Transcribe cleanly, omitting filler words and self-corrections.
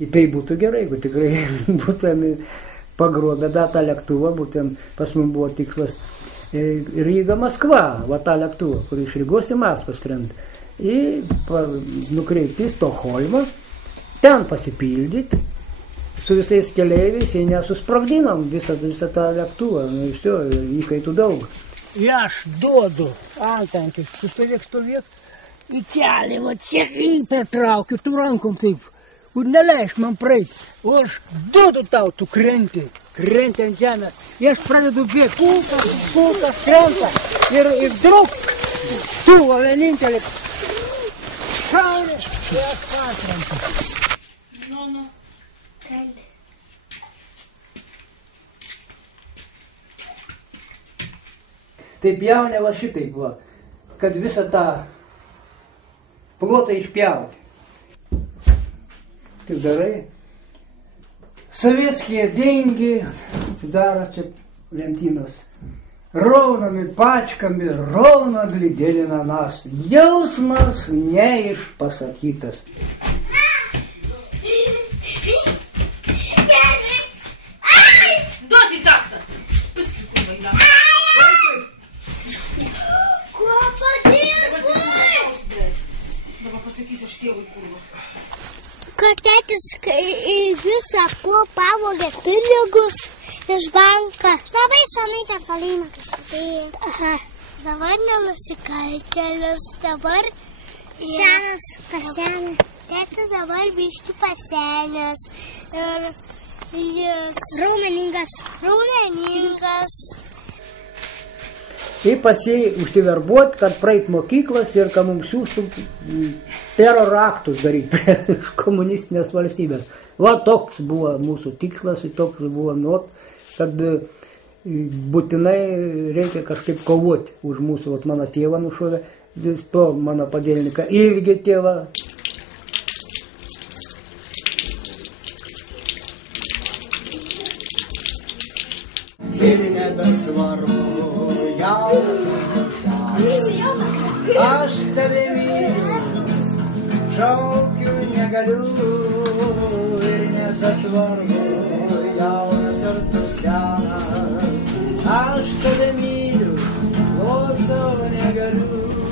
Ir tai būtų gerai, jeigu tikrai būtume pagrobę tą lėktuvą, būtent pas mums buvo tikslas Ryga-Maskva, va tą lėktuvą, kur iš Rygos į Maskvą skrenda. Ir nukreipti į Stokholmą, ten pasipildyti su visais keleiviais ir nesusprogdinom visą tą lėktuvą, nu iš jo, įkaitų daug. Ir aš duodu antankis, sustovėk į kelią, va čia įpertraukiu, tu rankom taip, ir neleisk man praeit, o aš duodu tau, tu krenti ant žemės, ir aš pradedu bėgti, pulkas krenta, ir druk, tu va vienintelį, šaurė, ir aš patrentu. Nu, krenti. Taip jaunė va šitaip va, kad visą tą plotą išpjauti. Taip darai. Советские деньги, дара лентинос, ровными пачками ровно глядели на нас. Jausmas neišpasakytas. Duoti taktą! Paskui, kurva, eina. Kuo padirbai? Dabar pasakysiu aš tėvui, kurva. Kad tėtis į visą kuo pavogė pinigus iš banką. Labai senai tą kalėjimą pasidėjo. Aha. Dabar nenusikaltėlis, dabar senas pasenęs. Tėtis dabar biški pasenęs. Ir jis raumeningas. Ir pasiai užsiverbuot, kad praeit mokyklas ir kad mums siūstų teroro aktus daryti iš komunistinės valstybės. Va toks buvo mūsų tikslas, toks buvo nuot, kad būtinai reikia kažkaip kovoti už mūsų. Vat mano tėvą nušovė, to mano padėlininką irgi tėvą. Ir nebesvarbu, aš tave myliu, šaukiu negaliu ir nesvarbu, jaunas ar tu senas. Aš tave myliu, glostau negaliu.